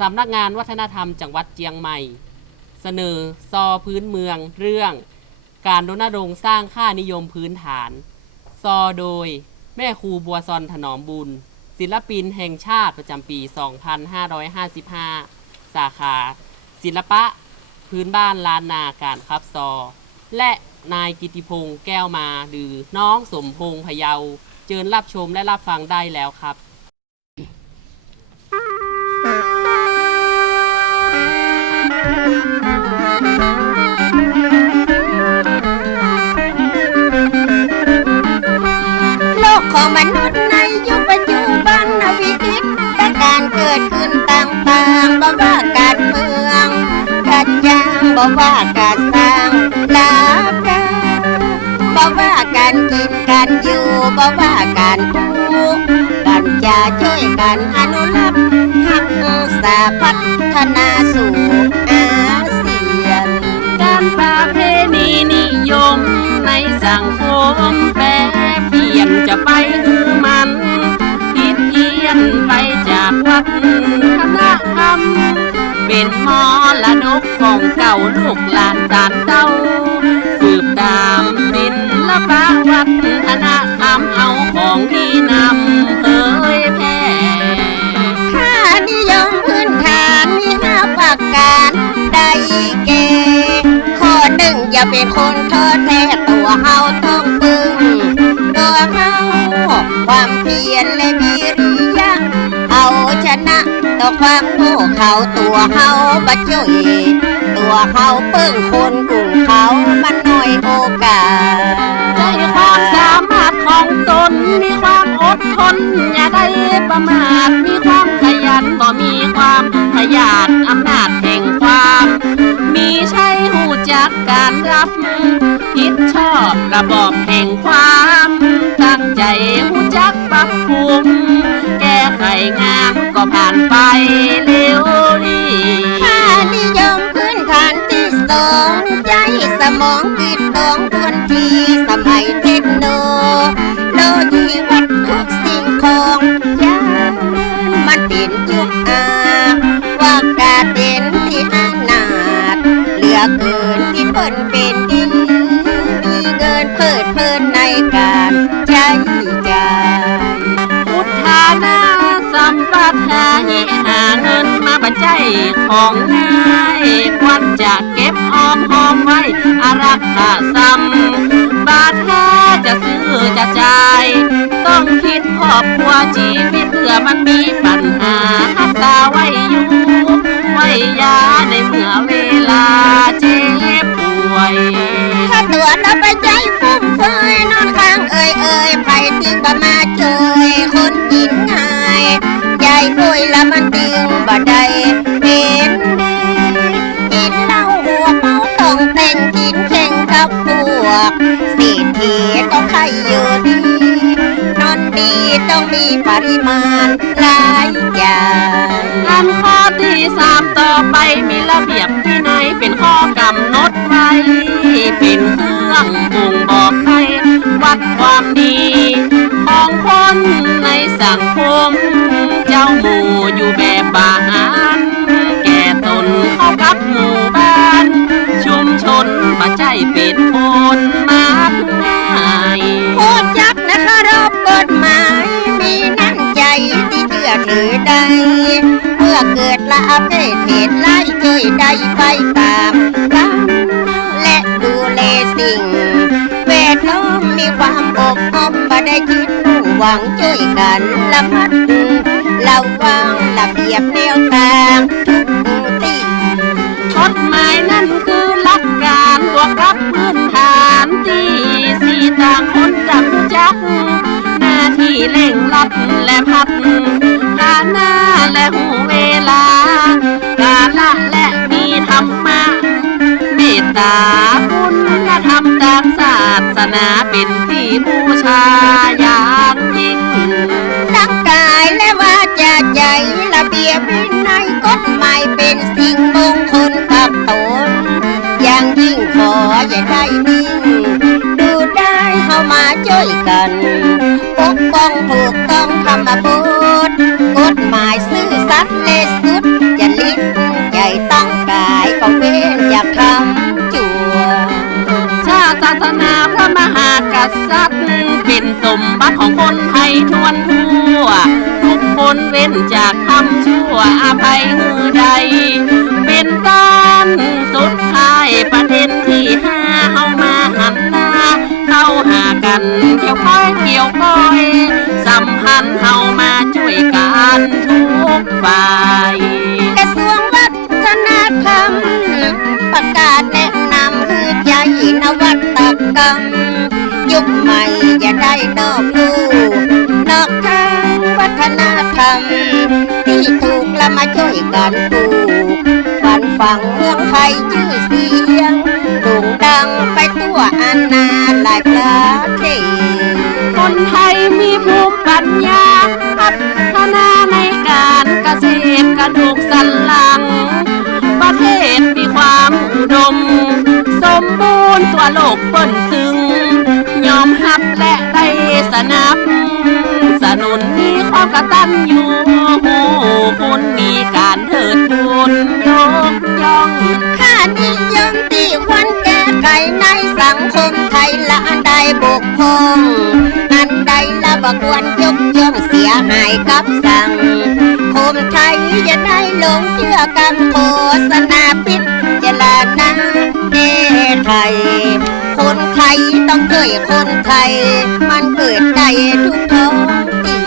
สำนักงานวัฒนธรรมจังหวัดเจียงใหม่เสนอซอพื้นเมืองเรื่องการรณรงค์สร้างค่านิยมพื้นฐานซอโดยแม่ครูบัวซอนถนอมบุญศิลปินแห่งชาติประจำปี 2555 สาขาศิลปะพื้นบ้านล้านนาการครับซอและนายกิติพงษ์แก้วมาหรือน้องสมพงษ์พะเยาเชิญรับชมและรับฟังได้แล้วครับโลกของมนุษย์ในยุคปัจจุบันวิกฤตการเกิดขึ้นต่างๆบ่ว่าการเมืองการจ้างบ่ว่าการสร้างลาบได้บ่ว่าการกินการอยู่บ่ว่าการกู้การจะช่วยกันอนุรักษ์รักษาพัฒนาสู่อาเซียนการประเพณีนิยมในสังคมแปรเปลี่ยนจะไปคือมันผิดเพี้ยนไปจากวัฒนธรรมเป็นมรดกของเก่าลูกหลานตานเต้าสืบตามศิลปะวัฒนธรรมเอาของดีนำเผยแพร่ค่านิยมพื้นฐานมี5ประการได้แก่ข้อ1อย่าเป็นคนท้อแท้ตัวเฮาต้องปึงตัวเฮาความเพียรและวิริยะเอาชนะต่อความโง่เขาตัวเฮาบ่ช่วยตัวเฮาปึ้งคนกลุ่มเขามันน้อยโอกาสใจความสามารถของตนมีความอดทนอย่าได้ประมาทมีความขยันบ่มีความขยันอำนาจแห่งความมีใช่หูจักการรับผิดชอบระบอบแห่งความตั้งใจหูจักปรับปรุงแก้ไขงานก็ผ่านไปเร็วดีค่านิยมพื้นฐานที่2ใจสมองคิดต้องทวนทีสมัยเทคโนโลยีวัตถุสิ่งของยามมันเป็นยุคว่ากาเต็นที่อนาถเหลือเกินที่เพิ่นเป็นดีมีเงินเพิดเพลินในการใช้จ่ายพุทธานาสัมปทาหิหาเงินมาบัจจัยของง่ายควรจะเก็บออมหอมไว้อารักขาซ้ำบาทถ้าจะซื้อจะจ่ายต้องคิดครอบครัวชีวิตเพื่อมันมีปัญหารักษาไว้อยู่ไว้ยาในเมื่อเวลาเจ็บป่วยถ้าตัวเราไปใจฟุ่มเฟือยนอนข้างเอ่ยไผถึงบ่มาเจยคนกินง่ายใหญ่ป่วยละมันตึงบ่ได้เป็นดีกินเหล้าหัวเมาต้องเต้นกินแข่งกับพวกเศรษฐีต้องใครอยู่ดีนอนดีต้องมีปริมาณหลายอย่างอันข้อที่3ต่อไปมีระเบียบวินัยเป็นข้อกำหนดไว้เป็นเครื่องบ่งบอกให้วัดความดีของคนในสังคมเจ้าหมู่อยู่แบบบาหารแก่ตนเข้ากับหมู่บ้านชุมชนมาใจเป็นคนมากง่ายผู้จักนะคะรอบกฎหมายมีน้ำใจที่เชื่อถือได้เมื่อเกิดละเพศเหตุไล่ช่วยได้ไปตามกันและดูแลสิ่งแวดล้อมมีความอบอ้อมบ่ได้คิดมุ่งหวังช่วยกันละมัดระวังระเบียบแนวทางทุกที่กฎหมายนั่นคือหลักการบวกกับพื้นฐานที่สี่ต่างคนต่างรู้จักหน้าที่เร่งรัดและพัฒนาและหูเวลากาละและมีธรรมะเมตตาคุณธรรมตามศาสนาเป็นที่บูชาอย่างยิ่งทั้งกายและวาจาใจระเบียบวินัยกฎหมายเป็นสิ่งมงคลกับตนอย่างยิ่งขออย่าได้นิ่งดูได้เข้ามาช่วยกันปกป้องถูกต้องธรรมพุทธกฎหมายซื่อสัตย์และสุจ นเว้นจากทำชั่วอภัยหือใดเป็นตอนสุดท้ายประเด็นที่ห้าเฮามาหันหน้าเข้าหากันเกี่ยวก้อยเกี่ยวก้อยสัมพันธ์เฮามาช่วยกันทุกฝ่ายกระทรวงวัฒนธรรมประกาศแนะนำคือใจนวัตกรรมยุคใหม่อย่าได้นอกลู่นอกทางวัฒนธรรมที่ถูกละมาช่วยกันปลูกฝันฝังเมืองไทยชื่อเสียงโด่งดังไปทั่วอาณาหลายประเทศคนไทยมีภูมิปัญญาพัฒนาในการเกษตรกระดูกสันหลังประเทศมีความอุดมสมบูรณ์ตัวโลกเปิ้นตึงยอมรับและได้สนับสนุนมีความกตัญญูหูคุณมีการเทิดทูนยกย่องค่านิยมที่ควรแก้ไขในสังคมไทยละอันใดบกพร่องอันใดละบ่ควรยกย่องเสียหายกับสังคมไทยอย่าได้หลงเชื่อคำโฆษณาพิจารณาแก้ไขคนไทยต้องช่วยคนไทยมันเกิดได้ทุกท้องถิ่น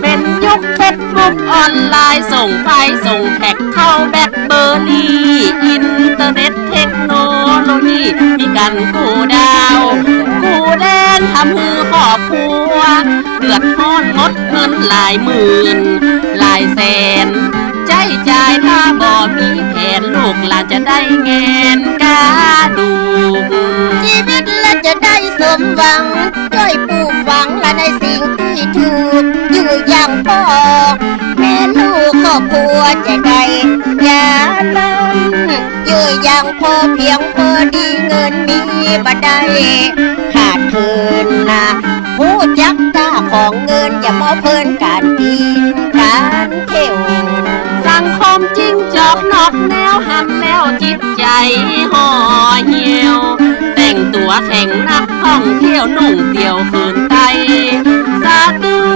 เป็นยุคเฟซบุ๊กออนไลน์ส่งไฟส่งแท็กเข้าแบล็คเบอร์รี่อินเทอร์เน็ตเทคโนโลยีมีกันกู้ดาวกู้แดนทำมือครอบครัวเดือดร้อนงดเงินหลายหมื่นหลายแสนใจจ่ายถ้าบ่มีแผนลูกหลานจะได้แงนกาดูชีวิตและจะได้สมหวังช่วยปลูกฝังและในสิ่งที่ถูกอยู่อย่างพ่อแม่ลูกครอบครัวจะได้อย่าล้นอยู่อย่างพอเพียงพอดีเงินมีบ่ได้ขาดเคินนะผู้จักตาของเงินอย่ามาเพลินการกินการเที่ยวสังคมจริงจอกนอกแนวหันแล้วจิตใจห่อเหี่ยวแต่งตัวแข่งนักท่องเที่ยวนุ่งเตี่ยวคืนไตสาตื้อ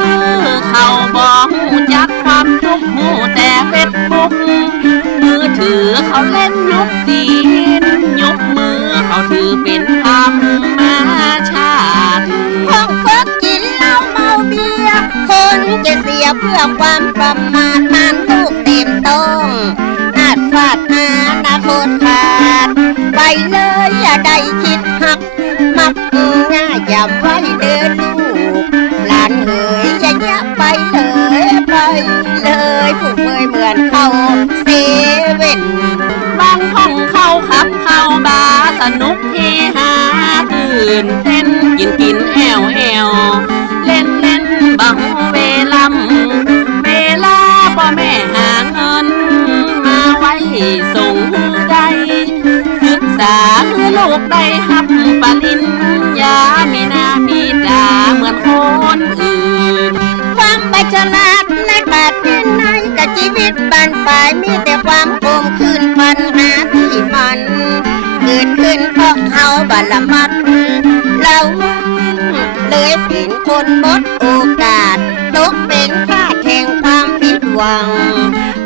เขาบอกหูจักความทุกข์หูแต่เฟซบุ๊กมือถือเขาเล่นยุบตีนยุบมือเขาถือเป็นธรรมชาติห้องเฟิกกินเหล้าเมาเบียร์คนจะเสียเพื่อความประมาทมันลูกเต็มต้องอาจฟาดอนาคตขาดไปเลยอย่าได้คิดหักมักง่ายอย่าไว้เดินลูกหลานเอ๋ยอย่าไปเลยไปเลยผู้เคยเหมือนเขาเซเว่นบางห้องเข้าขับเข้าบาร์สนุกเฮฮาตื่นเต้นกินแอวเล่นบังเวลาพ่อแม่หาเงินมาไว้ส่งได้ศึกษาเพื่อลูกได้หับปริญญามีหน้ามีตาเหมือนคนอื่นความไม่ฉลาดในการเป็นนายกับชีวิตบ้านปลายมีแต่ความโกงคืนปัญหาที่มันเกิดขึ้นเพราะเขาบัลมัดเราเลยเป็นคนหมดโอกาสตกเป็นข้าแห่งความผิดหวัง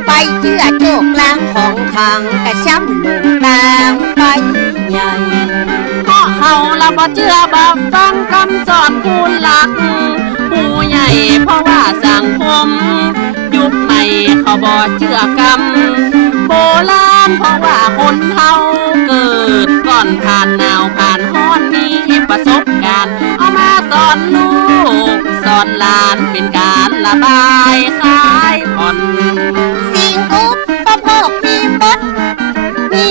ไปเชื่อโชคลางของขังกระช้ำหลงตามไปใหญ่เพราะเขาละบ่เชื่อบ่ฟังคำสอนผู้หลักผู้ใหญ่เพราะว่าสังคมยุคใหม่เขาบ่เชื่อกรรมโบราณเพราะว่าคนเฒ่าเกิดก่อนผ่านหนาวผ่านร้อนมีประสบการณ์เอามาสอนลูกสอนหลานเป็นการระบายคลายผ่อนสิ่งอุปโภคมีหมดมี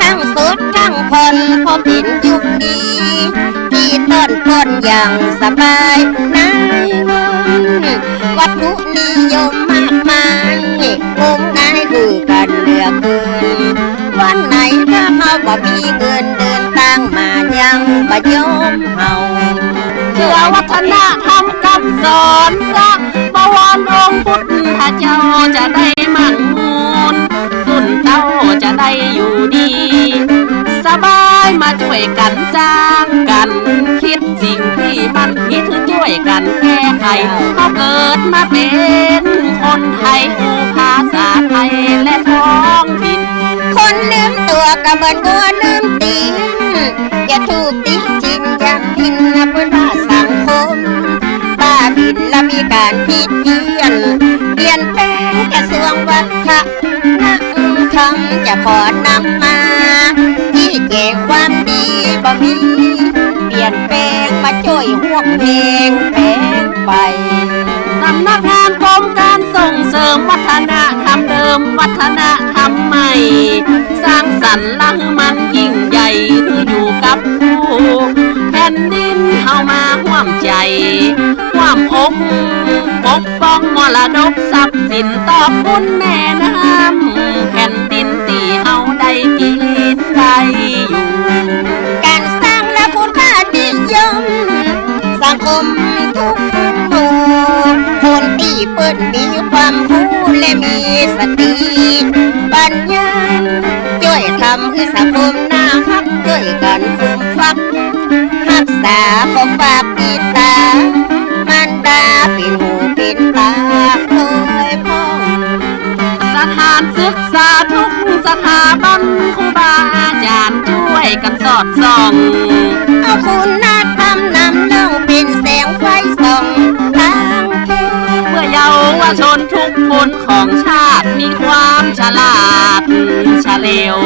ทั้งสดทั้งผ่อนพอเป็นยุคดีที่ต้นคนอย่างสบายนายเงินวัตถุนิยมมากมายงมงายคือกันเหลือเกินวันไหนถ้าเขาบ่มีเงินเดินทางมายังบ่ยอมเฮาเชื่อวัฒนธรรมคำสอนพระบวรองค์พุทธเจ้าจะได้มั่นมูลรุ่นเต้าจะได้อยู่ดีสบายมาช่วยกันสร้างกันคิดสิ่งที่มันผิดช่วยกันแก้ไขเขาเกิดมาเป็น คนไทยหูภาษาไทยและท้องถิ่นคนลืมตัวก็เหมือนวัวลืมตีนอย่าถูกตีจินอย่าพินเพื่อว่าสังคมป้าบินและมีการผิดเพี้ยนเปลี่ยนแปลงกระทรวงวัฒนธรรมจะขอนำมาที่แจกความดีบ่มีเปลี่ยนแปลงมาช่วยห่วงเพลงแปลงไปสำนักงานกรมการส่งเสริมวัฒนธรรมเดิมวัฒนธรรมใหม่สร้างสรรค์ละมันยิ่งใหญ่คืออยู่กับผู้แผ่นดินเฮามาห่วมใจความอกปกป้องมรดกทรัพย์สินตอบคุณแม่น้ำแผ่นดินที่เฮาได้กินได้อยู่การสร้างและคุณค่านิยมสังคมทุกหมู่คนที่เปิ้นมีความรู้และมีสติปัญญาช่วยทำให้สังคมน่าฮักช่วยกันฟูมฟักรักษาขอฝากปิตามันดาเป็นหูเป็นตาคอยพ่องสถานศึกษาทุกสถาบันครูบาอาจารย์ช่วยกันสอดส่องเอาคุณธรรมนำเล่าเป็นแสงไฟส่องทางเพเพื่อเยาวชนทุกคนของชาติมีความฉลาดเฉลียว